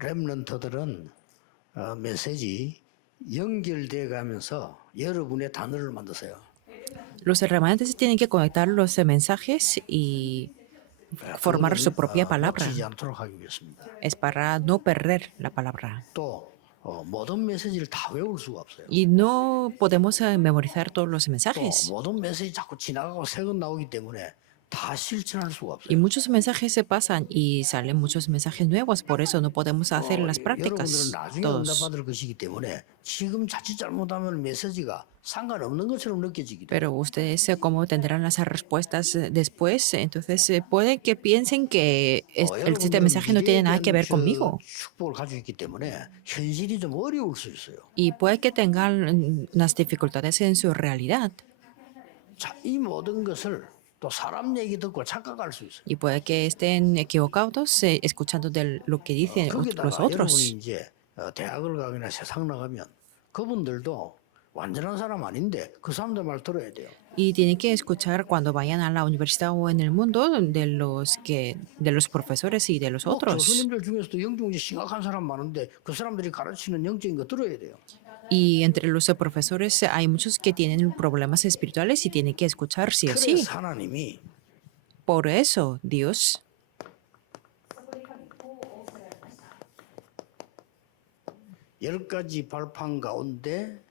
렘넌트들은 메시지 연결돼 가면서 여러분의 단어를 만드세요. Los remanentes tienen que conectar los mensajes y formar su propia palabra. 놓치지 않도록 하기 위해서입니다. Es para no perder la palabra. 또 모든 메시지를 다 외울 수가 없어요. Y no podemos memorizar todos los 또 mensajes. 모든 메시지 자꾸 지나가고 새 것 나오기 때문에 다 실천할 수가 Y 없어요. muchos mensajes se pasan y salen muchos mensajes nuevos, por eso no podemos hacer las 여러분들은 prácticas 나중에 todos. 응답받을 것이기 때문에 지금 자칫 잘못하면 메시지가 상관없는 것처럼 느껴지기 때문에 Pero ustedes, como tendrán las respuestas después, entonces puede que piensen que este 여러분들은 mensaje no tiene 미래에 nada que 대한 ver conmigo. 축복을 가지고 있기 때문에 현실이 좀 어려울 수 있어요. Y puede que tengan unas dificultades en su realidad. 자, 이 모든 것을 또 사람 얘기 듣고 착각할 수 있어요. Y puede que estén equivocados escuchando de lo que dicen los 거기다가 여러분이 otros. 이제 대학을 가거나 세상 나가면 그분들도 완전한 사람 아닌데 그 사람들 말 들어야 돼요. Y tienen que escuchar cuando vayan a la universidad o en el mundo de los profesores y de los otros. 교수님들 중에서도 영적으로 심각한 사람 많은데 그 사람들이 가르치는 영적인 거 들어야 돼요. Y entre los profesores hay muchos que tienen problemas espirituales y tienen que escuchar sí o sí. 그래서 하나님이 Por eso Dios 10가지 발판 가운데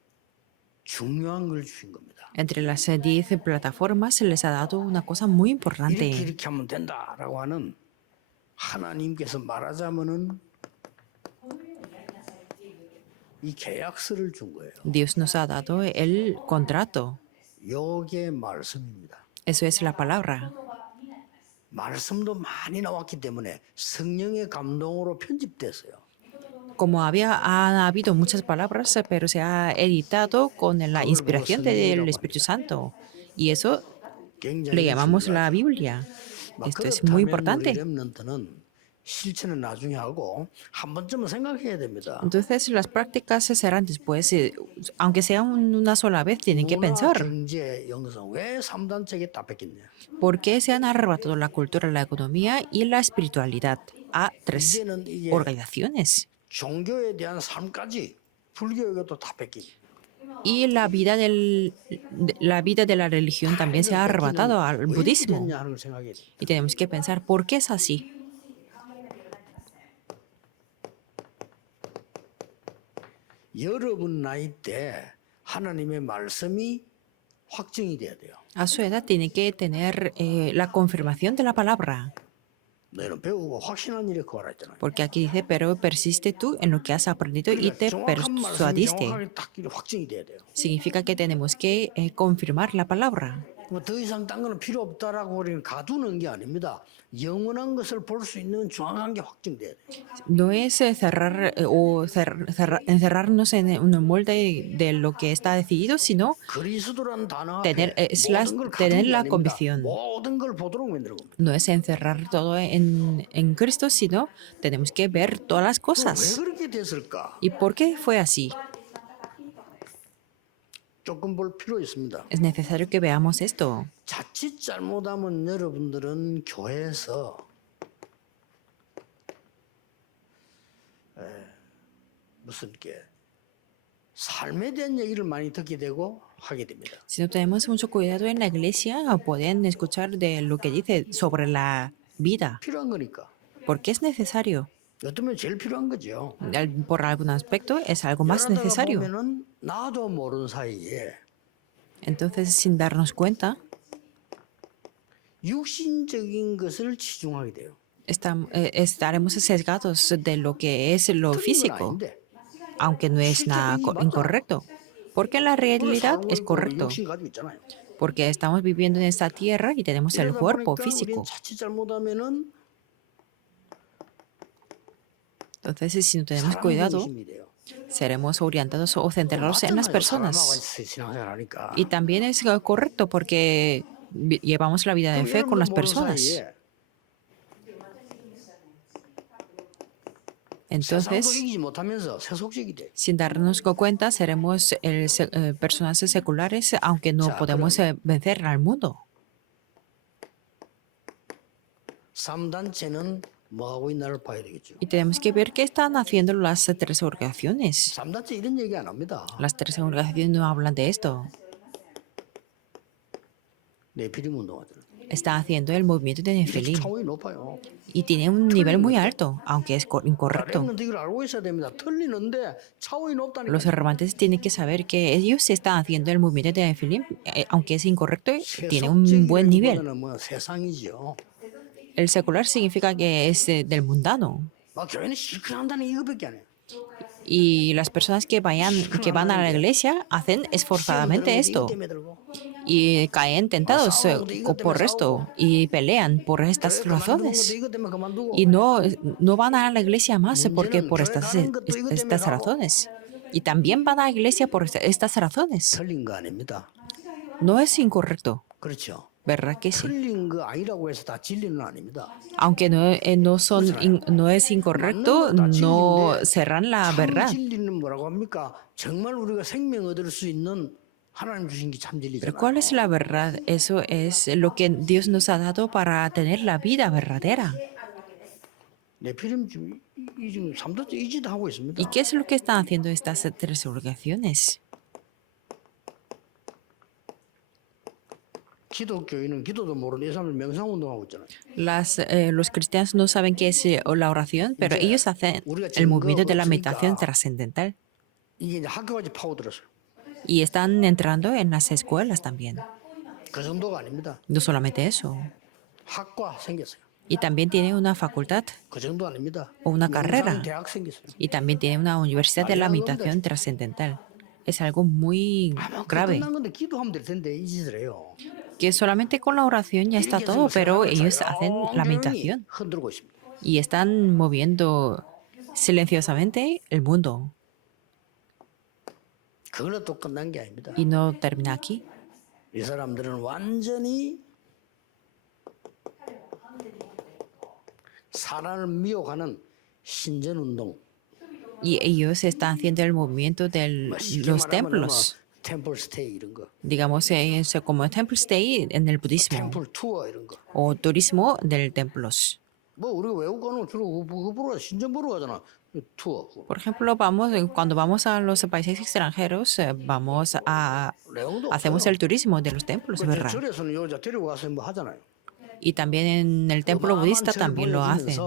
중요한 걸 주신 겁니다. entre las 10 plataformas les ha dado una cosa muy importante. 이렇게 하면 된다라고 하는 하나님께서 말하자면은 이 계약서를 준 거예요. Dios nos ha dado el contrato. 요게 말씀입니다. Eso es la palabra. 말씀도 많이 나왔기 때문에 성령의 감동으로 편집됐어요. Como ha habido muchas palabras, pero se ha editado con la inspiración del Espíritu Santo. Y eso le llamamos la Biblia. Esto es muy importante. 렘넌트는 실천은 나중에 하고 한 번쯤은 생각해야 됩니다. Entonces las prácticas serán después, aunque sea una sola vez, tienen que 문화, pensar. 경제, 영성 왜 3단 책에 다 뺏겼냐? ¿Por qué se han arrebatado la cultura, la economía y la espiritualidad a tres 이제는 이게 organizaciones? 종교에 대한 삶까지 불교에게도 다 뺏긴. Y la vida de la religión también se ha arrebatado al 왜 이렇게 budismo. 됐냐 하는 걸 생각해야 돼. Y tenemos que pensar por qué es así. 여러분 나이 때 하나님의 말씀이 확증이 돼야 돼요. A su edad tiene que tener la confirmación de la palabra. 너는 배우고 확신한 일에 구하라 했잖아요. Porque aquí dice, pero persiste tú en lo que has aprendido y te 정확한 말씀이 persuadiste. 정확하게 딱 확증이 돼야 돼요. Significa que tenemos que confirmar la palabra. 더 이상 딴 거는 필요 없다라고 우리는 가두는 게 아닙니다. 영원한 것을 볼 수 있는 정확한 게 확증돼야 돼요. No es cerrar o encerrarnos en un molde de lo que está decidido, sino 그리스도란 단어 tener, 앞에 es 모든 걸 tener 가두는 게 la 아닙니다. convicción. 모든 걸 보도록 만드는 겁니다. No es encerrar todo en Cristo, sino tenemos que ver todas las 왜 cosas. 그렇게 됐을까? ¿Y por qué fue así? 조금 볼 필요 있습니다. Es necesario que veamos esto. 자칫 잘못하면 여러분들은 교회에서 무슨 게 삶에 대한 얘기를 많이 듣게 되고 하게 됩니다. Si no tenemos mucho cuidado en la iglesia, pueden escuchar de lo que dice sobre la vida, 필요한 거니까. porque es necesario. 어쩌면 제일 필요한 거죠. Por algún aspecto es algo más 그러다가 necesario. 보면은 나도 모르는 사이에 Entonces, sin darnos cuenta, 육신적인 것을 치중하게 돼요. estaremos sesgados de lo que es lo 틀린 건 físico, 아닌데. aunque no es nada incorrecto, porque en la realidad es correcto, 육신 가지고 있잖아요. porque estamos viviendo en esta tierra y tenemos el 이러다 cuerpo 보니까 físico. 우리는 자칫 잘못하면은 Entonces, si no tenemos 사람 cuidado, 중심이 돼요. seremos orientados o centrados en las 맞잖아요. personas. 사람하고 신앙생활하니까. Y también es correcto porque llevamos la vida de 그럼 fe con las 여러분들 모르는 personas. 사이에 세상도 Entonces, 이기지 못하면서 세속적이 돼. sin darnos cuenta, seremos personas seculares, aunque no 자, podemos vencer al mundo. 3단체는 뭐 하고 있나를 봐야 되겠죠. Y tenemos que ver qué están haciendo las tres congregaciones. 3단체 이런 얘기 안 합니다. Las tres congregaciones no hablan de esto. 네피림 운동하들. Está haciendo el movimiento de 이렇게 Nefilim. 차원이 높아요. Y tiene un nivel muy alto, aunque es incorrecto. 렘넌트 이걸 알고 있어야 됩니다. 틀리는데 차원이 높다니까. Los hermantes tienen que saber que ellos están haciendo el movimiento de Nefilim, aunque es incorrecto, tiene un buen nivel. 뭐 세상이죠. El secular significa que es del mundano. 막 교회는 실컷 한다는 이거밖에 안 해요. Y las personas que van a la iglesia hacen esforzadamente esto 때문에 들고. y caen tentados por esto y pelean por estas 그만두는 것도 razones 이것 때문에 그만두고. y no van a la iglesia más porque por estas razones y también van a la iglesia por estas razones. 틀린 거 아닙니다. No es incorrecto, 그렇죠. ¿verdad que sí? 틀린 거 아니라고 해서 다 진리는 아닙니다. Aunque no es incorrecto, no serán la 참 verdad. 진리는 뭐라고 합니까? 정말 우리가 생명 얻을 수 있는 하나님 주신 게 참 Pero 진리잖아요. ¿cuál es la verdad? Eso es lo que Dios nos ha dado para tener la vida verdadera. 네피림 지금 지금 3단체 이짓 하고 있습니다. ¿Y qué es lo que están haciendo estas tres obligaciones? 기독교인은 기도도 모르는 이 사람들 명상 운동하고 있잖아요. Los cristianos no saben qué es la oración, pero ellos hacen el movimiento de la meditación trascendental 이게 이제 학교까지 파고들었어요. y están entrando en las escuelas también. 그 정도가 아닙니다. No solamente eso. 학과 생겼어요. Y también tiene una facultad 그 정도 아닙니다. o una carrera. 대학 생겼어요. Y también tiene una universidad de la meditación trascendental. Es algo muy 아마 grave. 끝난 건데 기도하면 될 텐데 이 짓을 해요. Que solamente con la oración ya está todo, pero ellos hacen la meditación 흔들고 있습니다. y están moviendo silenciosamente el mundo. 그걸로 또 끝난 게 아닙니다. Y no termina aquí. 이 사람들은 완전히 사람을 미혹하는 신전 운동. Y ellos están haciendo el movimiento de 쉽게 los 말하면 templos. 템플 스테이 이런 거, Digamos, es como temple stay en el budismo 템플 투어 이런 거. o turismo del templos. 뭐 우리가 외국 가는 주로 그거 보러 신전 보러 가잖아. 투어. Por ejemplo, cuando vamos a los países extranjeros, hacemos el turismo de los templos, ¿verdad? 절에서는 여자 데리고 가서 뭐 하잖아요. Y también en el templo budista también lo hacen.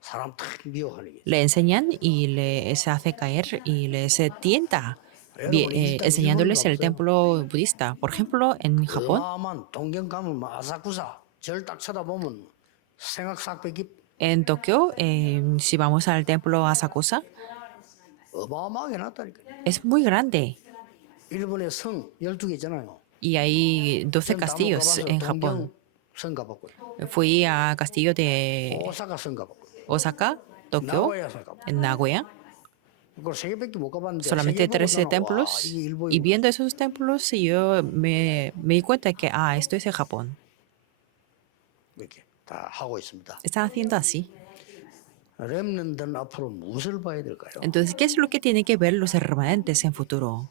사람 탁 미혹하는 게. Le enseñan y les hace caer y les tienta, enseñándoles el templo budista. Por ejemplo, en Japón, 어마어마한 동경 가면 뭐 아사쿠사 절 딱 쳐다보면 생각 싹 빼기 en Tokio, si vamos al templo Asakusa, 어마어마하게 놨다니까. es muy grande 일본의 성 12개 있잖아요. y hay 12 전 castillos 가봐서 en 동경 Japón. 성 가봤고요. Fui a castillo de 오사카 성 가봤고요. Osaka, Tokio, 나고야 성 가봤고. en Nagoya. 그걸 세 개밖에 못 가봤는데 Solamente 세 개 13 보고서는 와, templos. 이게 일본이구나. Y viendo esos templos, yo me di cuenta que, esto es en Japón. 이렇게 다 하고 있습니다. Están haciendo así. 렘넌트는 앞으로 무엇을 봐야 될까요? Entonces, ¿qué es lo que tienen que ver los remanentes en futuro?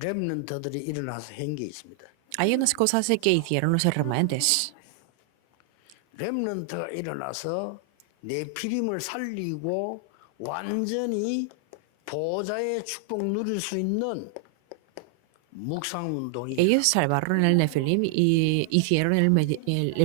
렘넌트들이 일어나서 한 게 있습니다. Hay unas cosas que hicieron los remanentes. 렘넌트가 일어나서 네피림을 살리고 완전히 보호자의 축복 누릴 수 있는 묵상 운동이 Ellos salvaron el Nefilim y hicieron el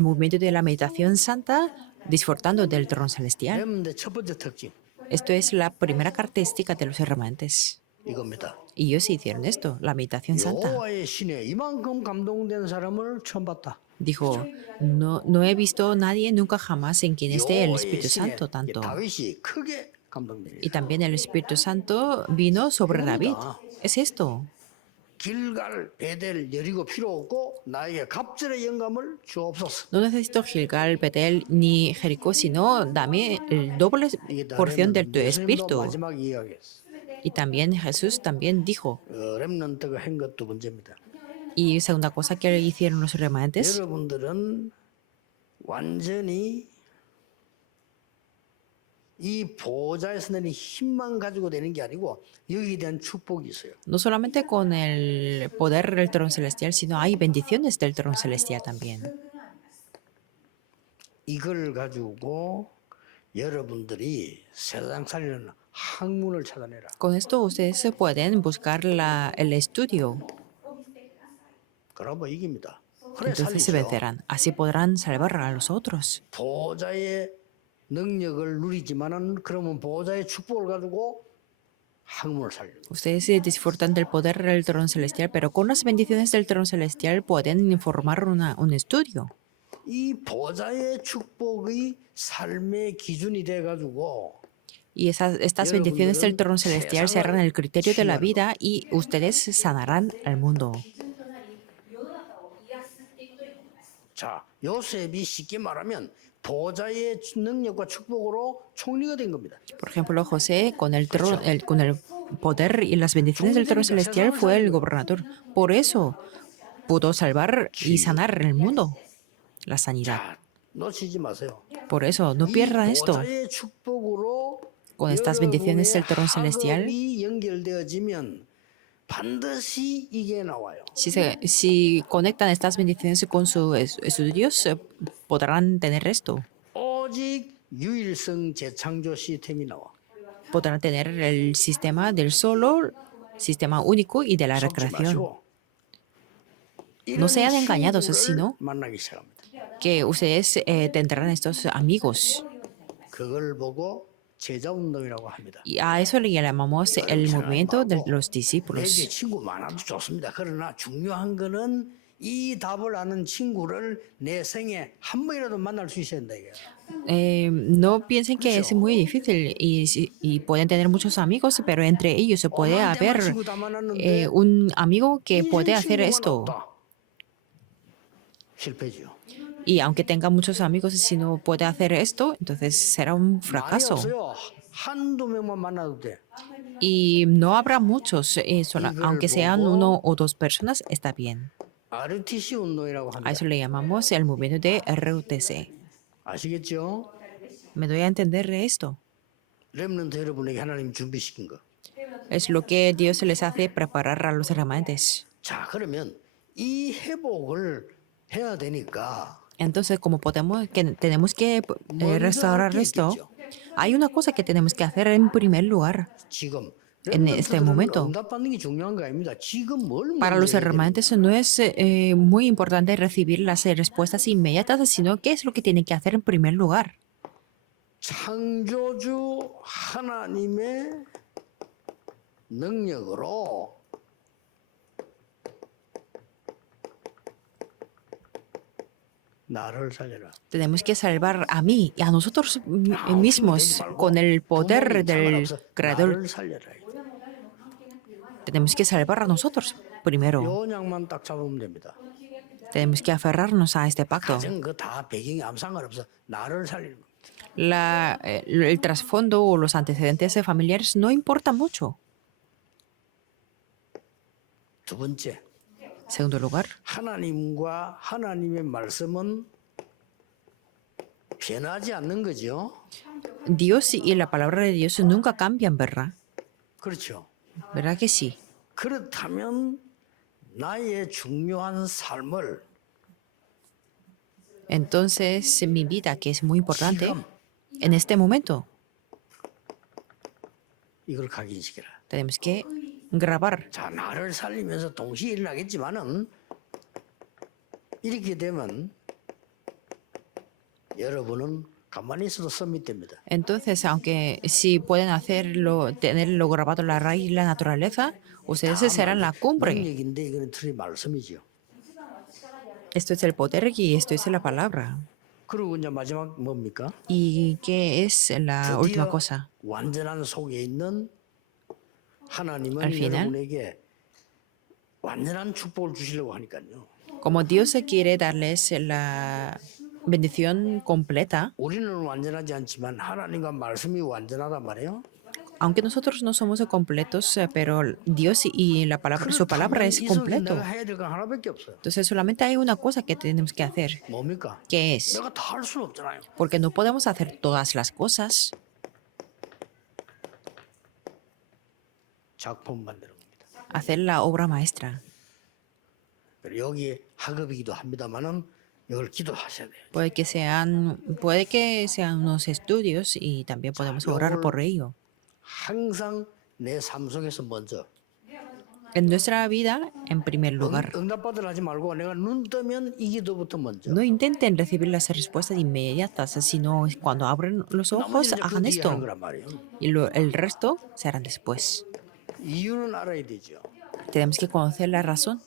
movimiento de la meditación santa disfrutando del trono celestial. 렘넌트의 첫 번째 특징 Esto es la primera característica de los remanentes. 이겁니다. Y ellos hicieron esto, la meditación santa. 여호와의 신에 이만큼 감동된 사람을 처음 봤다. Dijo, no he visto a nadie nunca jamás en quien esté el 여호와의 Espíritu 신에 Santo tanto. 다윗이 크게 감동되니 Y también el Espíritu Santo vino sobre David. Es esto. 길갈, 베델, 여리고 필요 없고 나에게 갑절의 영감을 주옵소서. No necesito Gilgal, Betel ni Jericó, sino dame el doble 이게 다 porción de tu 예수님도 espíritu. 마지막 이야기였어. Y también Jesús también dijo, 렘넌트가 한 것 두 번째입니다. y segunda cosa que hicieron los remanentes, 여러분들은 완전히 이 보좌에서 내린 힘만 가지고 되는 게 아니고 여기에 대한 축복이 있어요. No solamente con el poder del trono celestial, sino hay bendiciones del trono celestial también. 이걸 가지고 여러분들이 세상 살리는 학문을 찾아내라. Con esto ustedes pueden buscar el estudio, 그러면 이깁니다. 그래 entonces se 살리죠. vencerán. Así podrán salvar a los otros. 보좌의 능력을 누리지만은 그러면 보좌의 축복을 가지고 학문을 살리는 거예요. Ustedes disfrutan del poder del trono celestial, pero con las bendiciones del trono celestial pueden informar un estudio. 이 보좌의 축복의 삶의 기준이 돼 가지고 Y estas bendiciones del trono celestial serán el criterio de la vida y ustedes sanarán al mundo. 자, 요셉이 쉽게 말하면 보좌의 능력과 축복으로 총리가 된 겁니다. Por ejemplo, José, con el poder y las bendiciones del trono celestial, fue el gobernador. Por eso pudo salvar y sanar el mundo, la sanidad. 자, 놓치지 마세요. Por eso, no 이 pierdan esto. 보좌의 축복으로 Con estas bendiciones del trono celestial, 학업이 연결되어지면 반드시 이게 나와요. si conectan estas bendiciones con sus estudios, podrán tener esto. 오직 유일성 재창조 시스템이 나와. Podrán tener el sistema del solo, sistema único y de la 속지 recreación. 마시고 No sean 이런 engañados, 친구를 sino 만나기 시작합니다. que ustedes tendrán estos amigos. 그걸 보고 제자 운동이라고 합니다. Y a eso le llamamos el movimiento de los 내게 discípulos. 친구 많아도 좋습니다. 그러나 중요한 거는 이 답을 아는 친구를 내 생에 한 번이라도 만날 수 있어야 된다 이게. No piensen que es muy difícil y pueden tener muchos amigos, pero entre ellos se puede haber 친구 다 만났는데 un amigo que puede 인생 hacer 친구만 esto. 없다. 실패죠. Y aunque tenga muchos amigos, si no puede hacer esto, entonces será un 많이 fracaso. 없어요. 한두 명만 만나도 돼. Y no habrá muchos, aunque sean uno o dos personas, está bien. RTC 운동이라고 A 합니다. eso le llamamos el movimiento de RUTC. 아시겠죠? Me doy a entender esto. 렘넌트 여러분에게 하나님 준비시킨 거. Es lo que Dios les hace preparar a los remanentes. 자, 그러면 이 회복을 해야 되니까 Entonces, como tenemos que restaurar esto, hay una cosa que tenemos que hacer en primer lugar. 지금 En este momento. 응답받는 게 중요한 거 아닙니다. 지금 뭘 Para los 문제예요? remanentes no es muy importante recibir las respuestas inmediatas, sino qué es lo que tienen que hacer en primer lugar. 창조주 하나님의 능력으로 나를 살려라. Tenemos que salvar a mí y a nosotros mismos con el poder del Creador. 나를 살려라. Tenemos que salvar a nosotros primero. 요냥만 딱 잡으면 됩니다. Tenemos que aferrarnos a este pacto. 가정 그다 배경이 아무 상관없어. 나를 살리는 거. El trasfondo o los antecedentes familiares no importa mucho. 두 번째, Segundo lugar, 하나님과 하나님의 말씀은 변하지 않는 거죠. Dios y la palabra de Dios nunca cambian, ¿verdad? 그렇죠. ¿Verdad que sí? 그렇다면 나의 중요한 삶을 Entonces, mi vida, que es muy importante, en este momento 이걸 각인시켜라. tenemos que grabar. 자, 나를 살리면서 동시에 일어나겠지만은 이렇게 되면 여러분은 가만히 있어도 썸밋됩니다. Entonces, aunque si pueden hacerlo, tenerlo grabado en la raíz y la naturaleza, ustedes serán la cumbre. 능력인데 이거는 틀린 말씀이죠. Esto es el poder y esto es la palabra. 그리고 이제 마지막 뭡니까? ¿Y qué es la última 드디어 cosa? 완전한 속에 있는 하나님은 Al final. 여러분에게 완전한 축복을 주시려고 하니까요. Como Dios se quiere darles la bendición completa, 우리는 완전하지 않지만 하나님과 말씀이 완전하단 말이에요. aunque nosotros no somos completos, pero Dios y su palabra es 이 속에 completo. 내가 해야 될 건 하나밖에 없어요. Entonces solamente hay una cosa que tenemos que hacer, 뭡니까? que es, 내가 다 할 수는 없잖아요. porque no podemos hacer todas las cosas, 작품 만드는 겁니다. hacer la obra maestra. 그리고 여기 학업이기도 합니다만은 이걸 기도하셔야 돼요. Puede que sean unos estudios y también podemos orar por ello. 항상 내 삶 속에서 먼저 En nuestra vida, en primer lugar. 응답받으려 하지 말고 내가 눈 뜨면 이 기도부터 먼저. No intenten recibir las respuestas inmediatas, sino cuando abren los ojos, 나머지는 이제 그 hagan 뒤에 하는 esto. 거란 말이에요. Y el resto se harán después. 이유는 알아야 되죠. Tenemos que conocer la razón.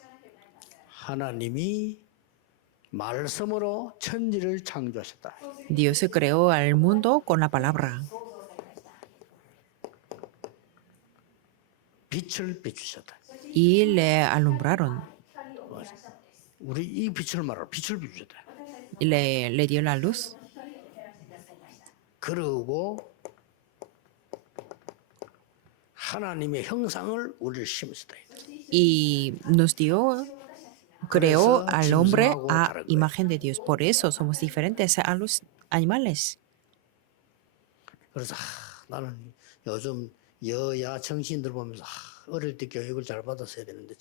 하나님이 말씀으로 천지를 창조하셨다. Dios se creó al mundo con la palabra 빛을 비추셨다. y le alumbraron 우리 이 빛을 말하라. 빛을 비추셨다. y le dio la luz. 그러고 하나님의 형상을 우리를 심으셨다. Y creó al hombre a imagen de Dios. Por eso somos diferentes a los animales. 그래서 나는 요즘 여야 정치인들 보면서 어릴 때 교육을 잘 받았어야 되는데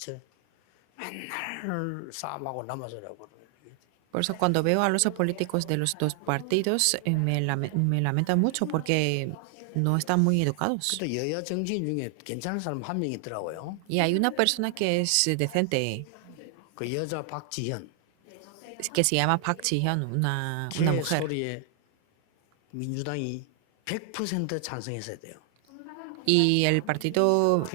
맨날 싸움하고 남아서라고. Por eso cuando veo a los políticos de los dos partidos me lamenta mucho porque no están muy educados. 또 여야 정치인 중에 괜찮은 사람 한 명 있더라고요. Y hay una persona que es decente, 그 여자 박지현. que se llama Park Ji-hyun, una 걔 mujer. 소리에 민주당이 100% 찬성했어야 돼요. Y el partido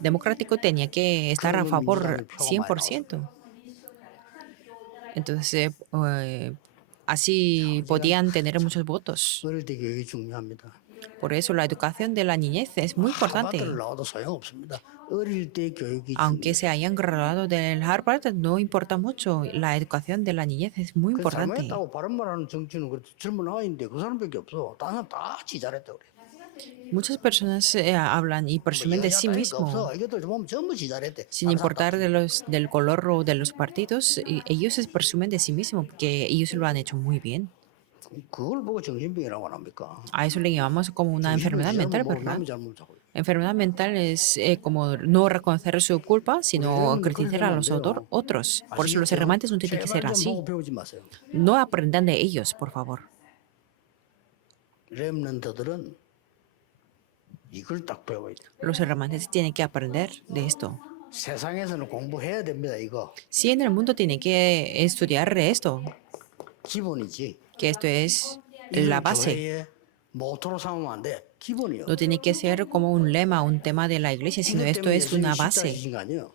democrático tenía que estar a favor 100%. Entonces, así podían tener muchos votos. 어릴 때 교육이 중요합니다. Por eso la educación de la niñez es muy importante. 하버드를 나와도 소용없습니다. 어릴 때 교육이 Aunque se hayan graduado del Harvard, no importa mucho. La educación de la niñez es muy importante. 잘못했다고 바른 말하는 정치는 그래도 젊은 아이인데 그 사람밖에 없어. 다른 사람 다 지잘했다 그래. Muchas personas hablan y presumen de sí mismos, 이것들 보면 전부 지잘했대. sin importar del color o de los partidos. Y ellos se presumen de sí mismos porque ellos lo han hecho muy bien. 그걸 보고 정신병이라고 안 합니까? A eso le llamamos como una enfermedad mental, ¿verdad? 남이 잘못하고. Enfermedad mental es como no reconocer su culpa, sino criticar a los otros. Por eso los hermanos no tienen que ser 제발 좀 así. 보고 배우지 마세요. No aprendan de ellos, por favor. 렘넌트들은 이걸 딱 배워야 돼. Los hermanos tienen que aprender de esto. 세상에서는 공부해야 됩니다. 이거 Sí, en el mundo tienen que estudiar esto, 기본이지. que esto es 이걸 la base. 교회의 모토로 삼으면 안 돼. 기본이요. No tiene que ser como un lema, un tema de la iglesia, sino 이것 esto 때문에 es una 예수님이 십자가에 base. 지신 거 아니에요.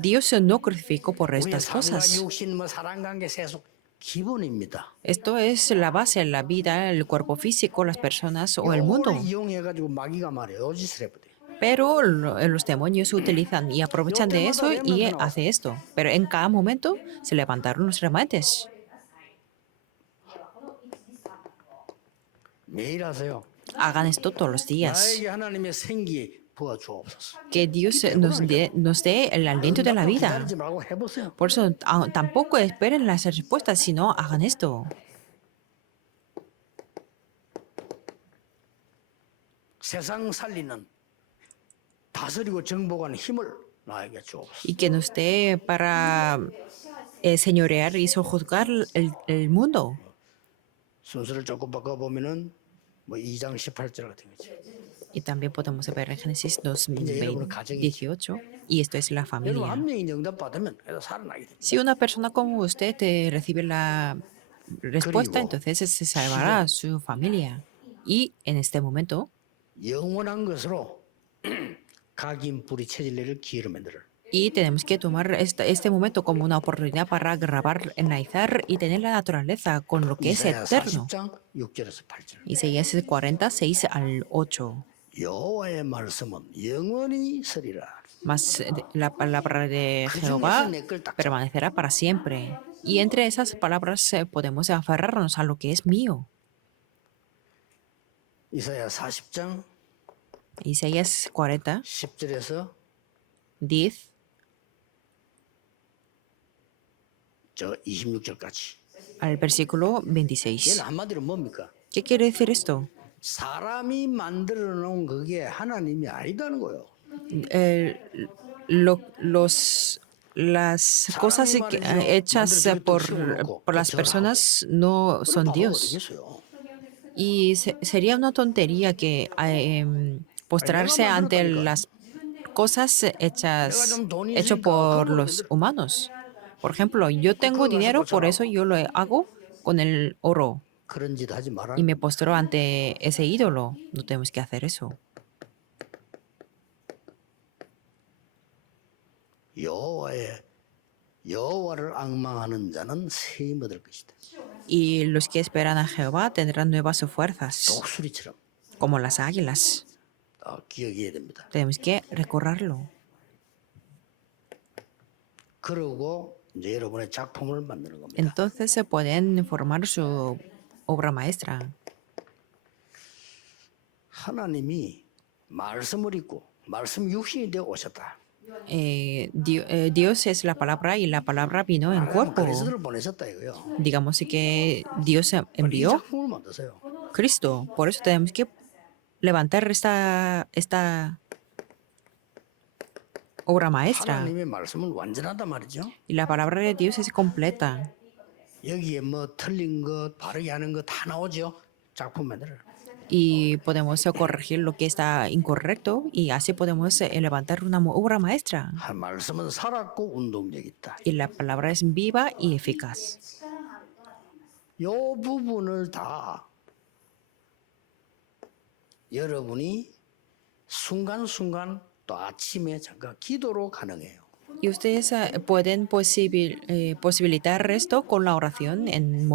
Dios no crucificó por 우리의 estas 삶과 cosas. 육신, 사랑관계, 세속 기본입니다. Esto es la base, la vida, el cuerpo físico, las personas o el mundo. 이걸 이용해가지고 마귀가 말이에요. 요짓을 해버려. Pero los demonios utilizan y aprovechan de eso y hace esto. Pero en cada momento se levantaron los remanentes. 매일 하세요. Hagan esto todos los días. 나에게 하나님의 생기 부어 주옵소서. Que Dios nos dé el aliento de la vida. 기다리지 말고 해보세요. Por eso tampoco esperen las respuestas, sino hagan esto. 세상 살리는 다스리고 정복하는 힘을 나에게 주옵소서. Y que nos dé para señorear y sojuzgar el mundo. 순서를 조금 바꿔보면은 뭐 2장 18절 같은 거지. Y también podemos ver en Génesis 2:18. Y esto es la 여러분 familia. 한 명이 응답 받으면 그래도 살아나게 됩니다. Si una persona como usted recibe la respuesta, entonces se salvará su familia. Y en este momento 영원한 것으로 각인 뿌리 체질례를 기회로 만들어. y tenemos que tomar este momento como una oportunidad para grabar, enraizar y tener la naturaleza con lo que es 이사야 eterno. 40장 6절에서 8절. Isaías 46 al 8. 여호와의 말씀은 영원히 서리라. Mas la palabra de Jehová permanecerá para siempre. Y entre esas palabras podemos aferrarnos a lo que es mío. 이사야 40장 Isaías 40, 10절에서 10 저 26절까지. al versículo 얘는 26. 한마디로 뭡니까? ¿Qué quiere decir esto? 사람이 만들어 놓은 그게 하나님이 아니다는 거예요. eh, las cosas 사람이 말이죠. hechas 만들어지게 또 씌워놓고 por las 개척을 하고. personas no 그런 son 바보가 Dios. 어디겠어요? Y sería una tontería que 아니, 내가 postrarse ante 만들었다니까. las cosas 내가 hechas 좀 돈이 hecho 있으니까 그런 por 걸로 los 만들어. humanos. Por ejemplo, yo tengo 그거 가서 dinero, por eso 꽂혀라고. yo lo hago con el oro 그런 짓 하지 y 말라는 me 겁니다. postro ante ese ídolo. No tenemos que hacer eso. 여호와를 앙망하는 자는 새 힘 얻을 것이다. Y los que esperan a Jehová tendrán nuevas fuerzas, 독수리처럼 como las águilas. 기억해야 됩니다. Tenemos que recorrerlo. 그러고 이제 여러분의 작품을 만드는 겁니다. Entonces se pueden formar su obra maestra. 하나님이 말씀을 입고 말씀 육신이 되어 오셨다. Dios es la palabra y la palabra vino en cuerpo. 그리스도를 보내셨다 이거요. Digamos que Dios 이 envió 작품을 만드세요. Cristo. Por eso tenemos que levantar esta obra maestra. 하나님의 말씀은 완전하단 말이죠. Y la palabra de Dios es completa. 여기에 뭐 틀린 것, 바르게 하는 거 다 나오죠. 작품 만들어. Y podemos corregir lo que está incorrecto y así podemos levantar una obra maestra. 말씀은 살았고 운동력 있다. Y la palabra es viva y eficaz. 이 부분을 다 여러분이 순간순간 또 아침에 잠깐 기도로 가능해요. Y ustedes pueden posibilitar esto con la oración en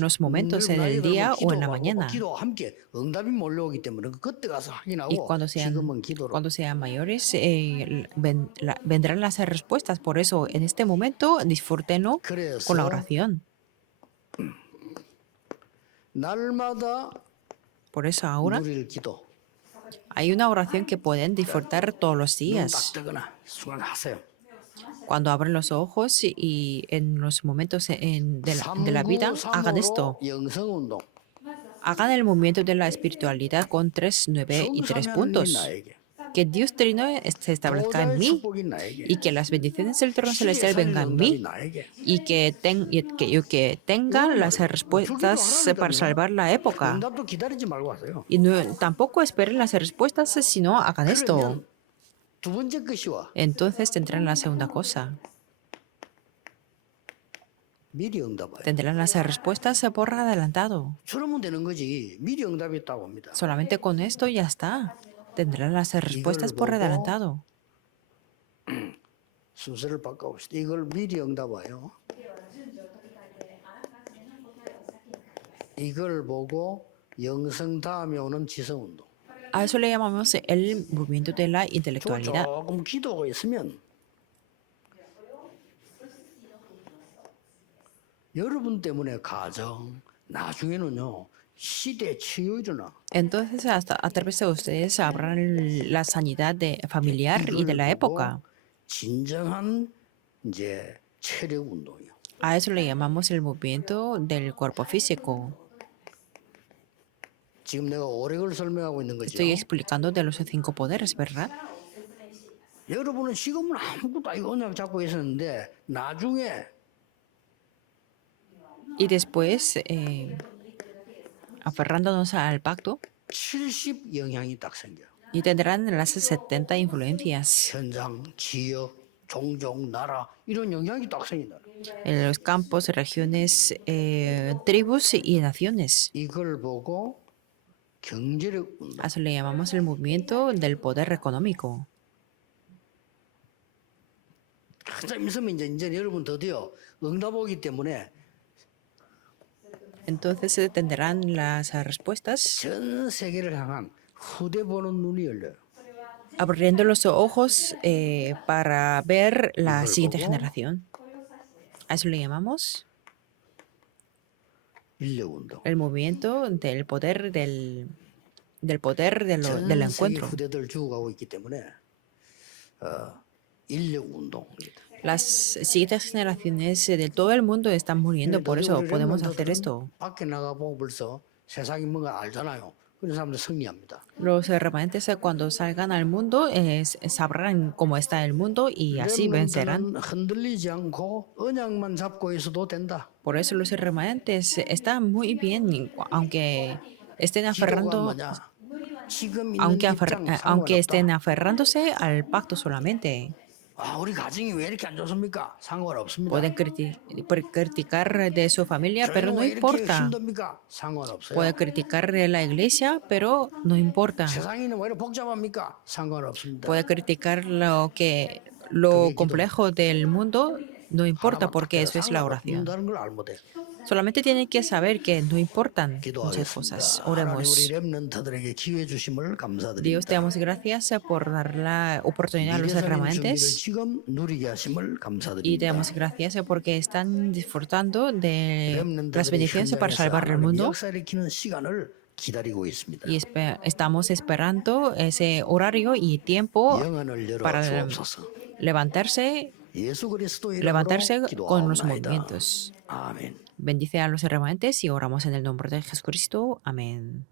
los momentos en el día o en la mañana. 기도와 함께 응답이 몰려오기 때문에 그때 가서 Y 확인하고 지금은 기도로. cuando sean mayores, vendrán las respuestas. Por eso, en este momento, disfrútenlo con la oración. 날마다 Por eso ahora 누릴 기도. hay una oración que pueden disfrutar todos los 눈 딱 días. 뜨거나 순간 하세요. Cuando abren los ojos y en los momentos de la vida, hagan esto. 영성 운동. Hagan el movimiento de la espiritualidad con 3, 9 y 3 puntos. 나에게. Que Dios Trino se establezca en mí 축복이 나에게. y que las bendiciones del trono celestial 시대의 vengan en 응답이 mí 나에게. y que tenga las respuestas para salvar la época. 응답도 기다리지 말고 하세요. Y tampoco esperen las respuestas, sino hagan esto. 그러면 두 번째 것이 와. Entonces tendrán la segunda cosa. 미리 응답 와요. Tendrán las respuestas por adelantado. 저러면 되는 거지. 미리 응답이 있다고 합니다. Solamente con esto ya está. Tendrán las respuestas por adelantado. 순서를 바꿔봅시다. 이걸 미리 응답 와요. 이걸 보고 영성 다음에 오는 지성 운동. A eso le llamamos el movimiento de la intelectualidad. 조금 기도가 있으면 여러분 때문에 가정 나중에는요 시대 치유 일어나. Entonces, hasta a través de ustedes habrán la sanidad familiar y de la época. 진정한 이제 체력 운동이요. A eso le llamamos el movimiento del cuerpo físico. 지금 내가 오력을 설명하고 있는 거죠. Estoy explicando de los 5 poderes, ¿verdad? 여러분은 지금은 아무것도 아니고 그냥 잡고 있었는데 나중에 Y después, aferrándonos al pacto, 70 영향이 딱 생겨요. y tendrán las 70 influencias 현장, 지역, 종족, 나라 이런 영향이 딱 생긴다. en los campos, regiones, tribus y naciones. 이걸 보고 경제력 운동. A eso le llamamos el movimiento del poder económico. 한참 있으면 이제 여러분 드디어 응답 오기 때문에 Entonces tendrán las respuestas 전 세계를 향한 후대 보는 눈이 열려요. abriendo los ojos para ver la siguiente generación. A eso le llamamos 인력 운동. el movimiento del poder del 전 세계 encuentro. 후대들 죽어가고 있기 때문에 인력 운동입니다. Las siguientes generaciones de todo el mundo están muriendo, por eso podemos hacer esto. 밖에 나가보고 벌써 세상이 뭔가 알잖아요. 그런 사람들 승리합니다. Los remanentes cuando salgan al mundo sabrán cómo está el mundo y así vencerán. 렘넌트는 흔들리지 않고 언약만 잡고 있어도 된다. Por eso los remanentes están muy bien, aunque estén 기도가 aferrando, 뭐냐? 지금 있는 aunque, 입장 aunque estén 상관없다. aferrándose al pacto solamente. 아, 우리 가정이 왜 이렇게 안 좋습니까? 상관없습니다. Pueden criticar de su familia, pero 저희는 no 왜 이렇게 importa. 힘듭니까? 상관없어요. Puede criticar de la iglesia, pero no importa. 세상에는 왜 이렇게 복잡합니까? 상관없습니다. Puede criticar lo complejo del mundo, no importa porque eso es la oración. 상관없는다는 걸 알면 돼요. Solamente tienen que saber que no importan muchas cosas. 기도하겠습니다. 하나님 우리 Oremos. 렘넌트들에게 기회 주심을 Dios, 감사드립니다. te damos gracias por dar la oportunidad a los 미래사님 승리를 remanentes 지금 누리게 하심을 y te 감사드립니다. damos gracias porque están disfrutando de las 렘넌트들이 bendiciones para 현장에서 salvar el 하나님의 mundo 역사 일으키는 시간을 기다리고 있습니다. y estamos esperando ese horario y tiempo 영안을 열어 para 주옵소서. levantarse 예수 그리스도 이름으로 levantarse con los 기도하옵나이다. movimientos. 아멘. Bendice a los remanentes y oramos en el nombre de Jesucristo. Amén.